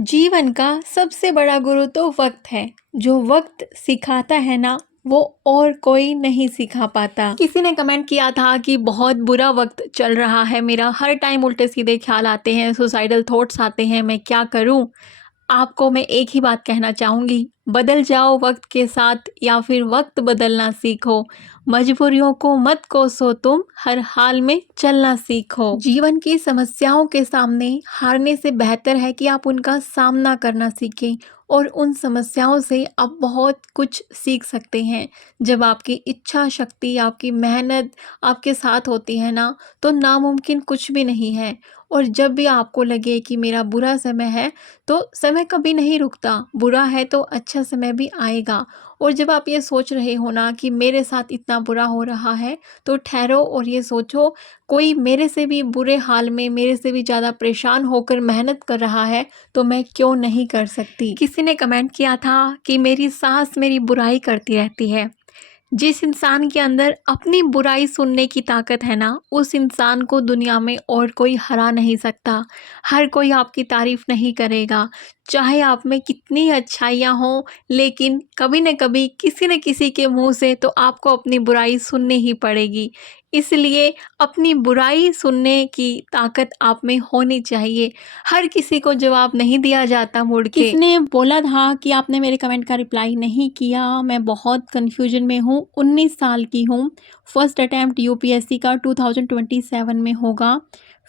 जीवन का सबसे बड़ा गुरु तो वक्त है। जो वक्त सिखाता है ना, वो और कोई नहीं सिखा पाता। किसी ने कमेंट किया था कि बहुत बुरा वक्त चल रहा है मेरा, हर टाइम उल्टे सीधे ख्याल आते हैं, सुसाइडल थॉट्स आते हैं, मैं क्या करूं। आपको मैं एक ही बात कहना चाहूँगी, बदल जाओ वक्त के साथ या फिर वक्त बदलना सीखो। मजबूरियों को मत कोसो, तुम हर हाल में चलना सीखो। जीवन की समस्याओं के सामने हारने से बेहतर है कि आप उनका सामना करना सीखें और उन समस्याओं से आप बहुत कुछ सीख सकते हैं। जब आपकी इच्छा शक्ति, आपकी मेहनत आपके साथ होती है ना, तो नामुमकिन कुछ भी नहीं है। और जब भी आपको लगे कि मेरा बुरा समय है, तो समय कभी नहीं रुकता, बुरा है तो अच्छा समय भी आएगा। और जब आप ये सोच रहे हो ना कि मेरे साथ इतना बुरा हो रहा है, तो ठहरो और ये सोचो, कोई मेरे से भी बुरे हाल में, मेरे से भी ज़्यादा परेशान होकर मेहनत कर रहा है, तो मैं क्यों नहीं कर सकती। किसी ने कमेंट किया था कि मेरी सास मेरी बुराई करती रहती है। जिस इंसान के अंदर अपनी बुराई सुनने की ताकत है ना, उस इंसान को दुनिया में और कोई हरा नहीं सकता। हर कोई आपकी तारीफ नहीं करेगा, चाहे आप में कितनी अच्छाइयाँ हों, लेकिन कभी न कभी किसी न किसी के मुंह से तो आपको अपनी बुराई सुननी ही पड़ेगी। इसलिए अपनी बुराई सुनने की ताकत आप में होनी चाहिए। हर किसी को जवाब नहीं दिया जाता मुड़ के। किसने बोला था कि आपने मेरे कमेंट का रिप्लाई नहीं किया, मैं बहुत कन्फ्यूजन में हूँ। 19 साल की हूँ, फर्स्ट अटैम्प्ट यूपीएससी का 2027 में होगा।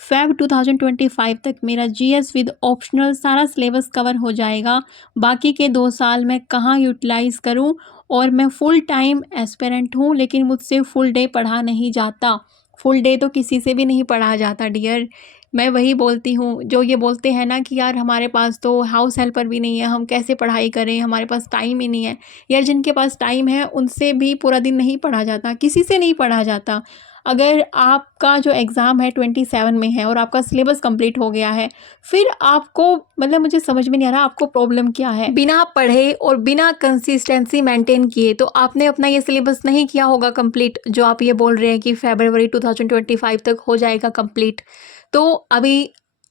फेब 2025 तक मेरा जीएस विद ऑप्शनल सारा सिलेबस कवर हो जाएगा। बाकी के 2 साल मैं कहाँ यूटिलाइज़ करूँ। और मैं फुल टाइम एस्पिरेंट हूँ, लेकिन मुझसे फुल डे पढ़ा नहीं जाता। फुल डे तो किसी से भी नहीं पढ़ा जाता डियर। मैं वही बोलती हूँ, जो ये बोलते हैं ना कि यार हमारे पास तो हाउस हेल्पर भी नहीं है, हम कैसे पढ़ाई करें, हमारे पास टाइम ही नहीं है। यार जिनके पास टाइम है उनसे भी पूरा दिन नहीं पढ़ा जाता, किसी से नहीं पढ़ा जाता। अगर आपका जो एग्ज़ाम है 27 में है और आपका सिलेबस कंप्लीट हो गया है, फिर आपको मतलब मुझे समझ में नहीं आ रहा आपको प्रॉब्लम क्या है। बिना पढ़े और बिना कंसिस्टेंसी मेंटेन किए तो आपने अपना ये सिलेबस नहीं किया होगा कंप्लीट, जो आप ये बोल रहे हैं कि फरवरी 2025 तक हो जाएगा कंप्लीट। तो अभी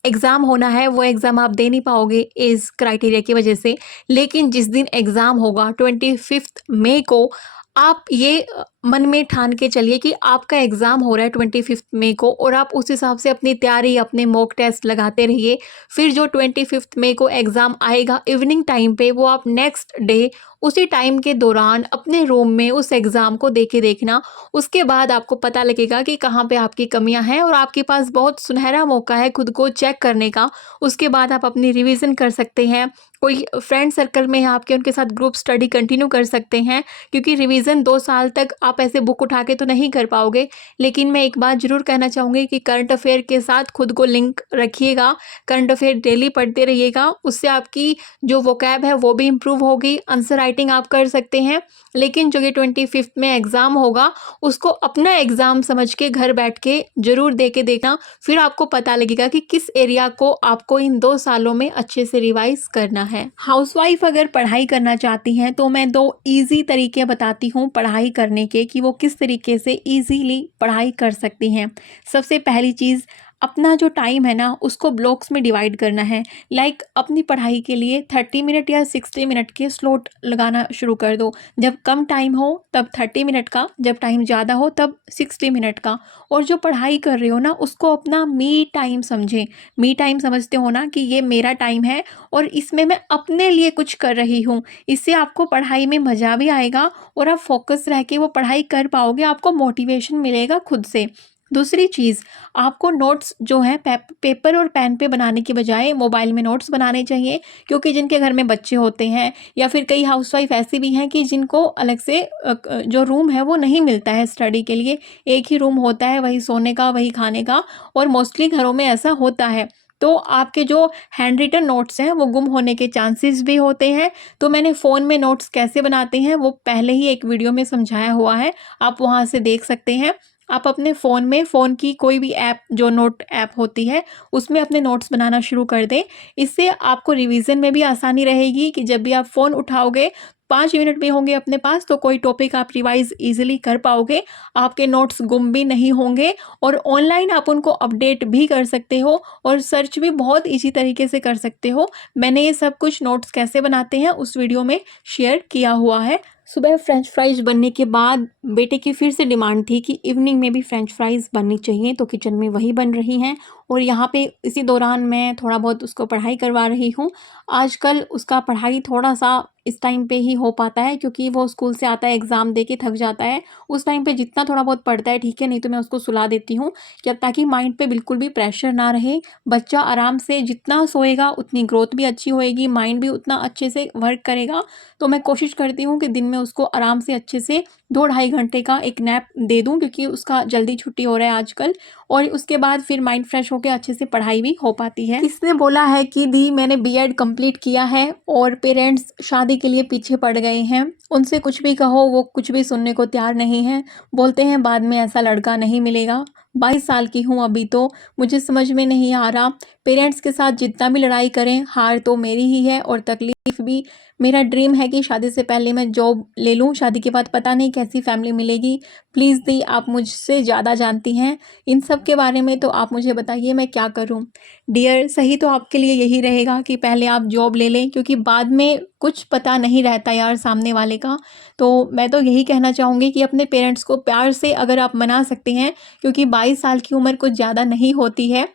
एग्ज़ाम होना है, वो एग्ज़ाम आप दे नहीं पाओगे एज क्राइटेरिया की वजह से। लेकिन जिस दिन एग्ज़ाम होगा 25 मई को, आप ये मन में ठान के चलिए कि आपका एग्ज़ाम हो रहा है 25 मई को, और आप उस हिसाब से अपनी तैयारी, अपने मॉक टेस्ट लगाते रहिए। फिर जो 25 मई को एग्ज़ाम आएगा इवनिंग टाइम पे, वो आप नेक्स्ट डे उसी टाइम के दौरान अपने रूम में उस एग्ज़ाम को देके देखना। उसके बाद आपको पता लगेगा कि कहाँ पे आपकी कमियां हैं, और आपके पास बहुत सुनहरा मौका है खुद को चेक करने का। उसके बाद आप अपनी रिवीजन कर सकते हैं। कोई फ्रेंड सर्कल में है आपके, उनके साथ ग्रुप स्टडी कंटिन्यू कर सकते हैं, क्योंकि रिवीजन 2 साल तक आप ऐसे बुक उठा के तो नहीं कर पाओगे। लेकिन मैं एक बात ज़रूर कहना चाहूँगी कि करंट अफेयर के साथ खुद को लिंक रखिएगा, करंट अफेयर डेली पढ़ते रहिएगा। उससे आपकी जो वोकैब है वो भी इम्प्रूव होगी, आंसर राइटिंग आप कर सकते हैं। लेकिन जो ये 25 में एग्ज़ाम होगा, उसको अपना एग्ज़ाम समझ के घर बैठ के ज़रूर दे के देखना। फिर आपको पता लगेगा कि किस एरिया को आपको इन 2 सालों में अच्छे से रिवाइज करना है। हाउसवाइफ अगर पढ़ाई करना चाहती हैं, तो मैं 2 ईजी तरीके बताती हूँ पढ़ाई करने के, कि वो किस तरीके से ईजीली पढ़ाई कर सकती हैं। सबसे पहली चीज़, अपना जो टाइम है ना, उसको ब्लॉक्स में डिवाइड करना है। लाइक अपनी पढ़ाई के लिए 30 मिनट या 60 मिनट के स्लॉट लगाना शुरू कर दो। जब कम टाइम हो तब 30 मिनट का, जब टाइम ज़्यादा हो तब 60 मिनट का। और जो पढ़ाई कर रहे हो ना, उसको अपना मी टाइम समझें। मी टाइम समझते हो ना कि ये मेरा टाइम है और इसमें मैं अपने लिए कुछ कर रही हूँ। इससे आपको पढ़ाई में मज़ा भी आएगा और आप फोकस रह के वो पढ़ाई कर पाओगे, आपको मोटिवेशन मिलेगा खुद से। दूसरी चीज़, आपको नोट्स जो हैं पेपर और पेन पे बनाने की बजाय मोबाइल में नोट्स बनाने चाहिए। क्योंकि जिनके घर में बच्चे होते हैं, या फिर कई हाउसवाइफ ऐसी भी हैं कि जिनको अलग से जो रूम है वो नहीं मिलता है स्टडी के लिए। एक ही रूम होता है, वही सोने का, वही खाने का, और मोस्टली घरों में ऐसा होता है। तो आपके जो हैंड रिटन नोट्स हैं वो गुम होने के चांसेस भी होते हैं। तो मैंने फ़ोन में नोट्स कैसे बनाते हैं वो पहले ही एक वीडियो में समझाया हुआ है, आप वहाँ से देख सकते हैं। आप अपने फ़ोन की कोई भी ऐप जो नोट ऐप होती है उसमें अपने नोट्स बनाना शुरू कर दें। इससे आपको रिवीज़न में भी आसानी रहेगी कि जब भी आप फ़ोन उठाओगे 5 मिनट भी होंगे अपने पास तो कोई टॉपिक आप रिवाइज़ ईज़िली कर पाओगे। आपके नोट्स गुम भी नहीं होंगे और ऑनलाइन आप उनको अपडेट भी कर सकते हो और सर्च भी बहुत ईज़ी तरीके से कर सकते हो। मैंने ये सब कुछ नोट्स कैसे बनाते हैं उस वीडियो में शेयर किया हुआ है। सुबह फ्रेंच फ्राइज़ बनने के बाद बेटे की फिर से डिमांड थी कि इवनिंग में भी फ्रेंच फ्राइज़ बननी चाहिए, तो किचन में वही बन रही हैं और यहाँ पे इसी दौरान मैं थोड़ा बहुत उसको पढ़ाई करवा रही हूँ। आजकल उसका पढ़ाई थोड़ा-सा इस टाइम पे ही हो पाता है क्योंकि वो स्कूल से आता है, एग्ज़ाम दे के थक जाता है। उस टाइम पे जितना थोड़ा बहुत पढ़ता है ठीक है, नहीं तो मैं उसको सुला देती हूँ क्या ताकि माइंड पे बिल्कुल भी प्रेशर ना रहे। बच्चा आराम से जितना सोएगा उतनी ग्रोथ भी अच्छी होएगी, माइंड भी उतना अच्छे से वर्क करेगा। तो मैं कोशिश करती हूँ कि दिन में उसको आराम से अच्छे से 2 ढाई घंटे का एक नैप दे दूँ क्योंकि उसका जल्दी छुट्टी हो रहा है आजकल और उसके बाद फिर माइंड फ्रेश होकर अच्छे से पढ़ाई भी हो पाती है। किसने बोला है कि दी मैंने बीएड कंप्लीट किया है और पेरेंट्स शादी के लिए पीछे पड़ गए हैं, उनसे कुछ भी कहो वो कुछ भी सुनने को तैयार नहीं है। बोलते हैं बाद में ऐसा लड़का नहीं मिलेगा। 22 साल की हूँ अभी तो मुझे समझ में नहीं आ रहा पेरेंट्स के साथ जितना भी लड़ाई करें हार तो मेरी ही है और तकलीफ भी। मेरा ड्रीम है कि शादी से पहले मैं जॉब ले लूँ, शादी के बाद पता नहीं कैसी फैमिली मिलेगी। प्लीज़ दी आप मुझसे ज़्यादा जानती हैं इन सब के बारे में, तो आप मुझे बताइए मैं क्या करूँ। डियर सही तो आपके लिए यही रहेगा कि पहले आप जॉब ले लें क्योंकि बाद में कुछ पता नहीं रहता यार सामने वाले का। तो मैं तो यही कहना चाहूँगी कि अपने पेरेंट्स को प्यार से अगर आप मना सकते हैं क्योंकि 22 साल की उम्र कुछ ज़्यादा नहीं होती है।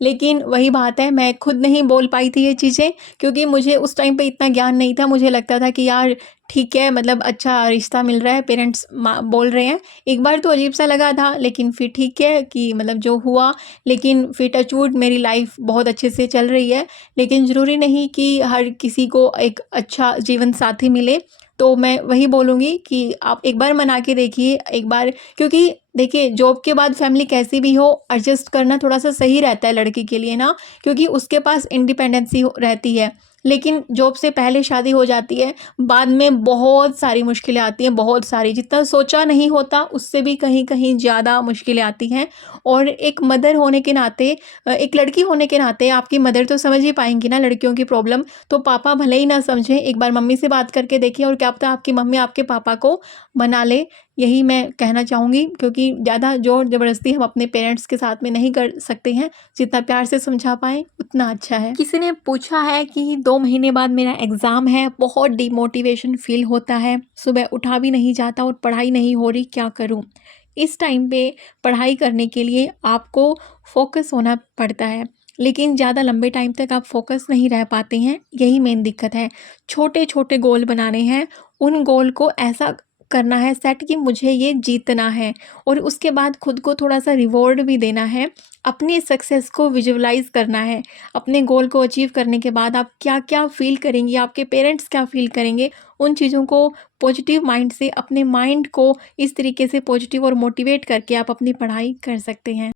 लेकिन वही बात है मैं खुद नहीं बोल पाई थी ये चीज़ें क्योंकि मुझे उस टाइम पे इतना ज्ञान नहीं था। मुझे लगता था कि यार ठीक है मतलब अच्छा रिश्ता मिल रहा है, पेरेंट्स बोल रहे हैं। एक बार तो अजीब सा लगा था लेकिन फिर ठीक है कि मतलब जो हुआ, लेकिन फिर टच वुड मेरी लाइफ बहुत अच्छे से चल रही है। लेकिन ज़रूरी नहीं कि हर किसी को एक अच्छा जीवन साथी मिले। तो मैं वही बोलूँगी कि आप एक बार मना के देखिए, एक बार क्योंकि देखिए जॉब के बाद फैमिली कैसी भी हो एडजस्ट करना थोड़ा-सा सही रहता है लड़की के लिए ना, क्योंकि उसके पास इंडिपेंडेंसी रहती है। लेकिन जॉब से पहले शादी हो जाती है, बाद में बहुत सारी मुश्किलें आती हैं, बहुत सारी, जितना सोचा नहीं होता उससे भी कहीं-कहीं ज़्यादा मुश्किलें आती हैं। और एक मदर होने के नाते एक लड़की होने के नाते आपकी मदर तो समझ ही पाएँगी ना लड़कियों की प्रॉब्लम, तो पापा भले ही ना समझें, एक बार मम्मी से बात करके देखिए और क्या पता आपकी मम्मी आपके पापा को मना ले। यही मैं कहना चाहूँगी क्योंकि ज़्यादा ज़ोर ज़बरदस्ती हम अपने पेरेंट्स के साथ में नहीं कर सकते हैं, जितना प्यार से समझा पाएँ उतना अच्छा है। किसी ने पूछा है कि 2 महीने बाद मेरा एग्ज़ाम है, बहुत डिमोटिवेशन फ़ील होता है, सुबह उठा भी नहीं जाता और पढ़ाई नहीं हो रही, क्या करूँ? इस टाइम पे पढ़ाई करने के लिए आपको फ़ोकस होना पड़ता है, लेकिन ज़्यादा लंबे टाइम तक आप फ़ोकस नहीं रह पाते हैं, यही मेन दिक्कत है। छोटे-छोटे गोल बनाने हैं, उन गोल को ऐसा करना है सेट कि मुझे ये जीतना है और उसके बाद खुद को थोड़ा-सा रिवॉर्ड भी देना है। अपनी सक्सेस को विजुअलाइज़ करना है। अपने गोल को अचीव करने के बाद आप क्या-क्या फ़ील करेंगी, आपके पेरेंट्स क्या फ़ील करेंगे, उन चीज़ों को पॉजिटिव माइंड से अपने माइंड को इस तरीके से पॉजिटिव और मोटिवेट करके आप अपनी पढ़ाई कर सकते हैं।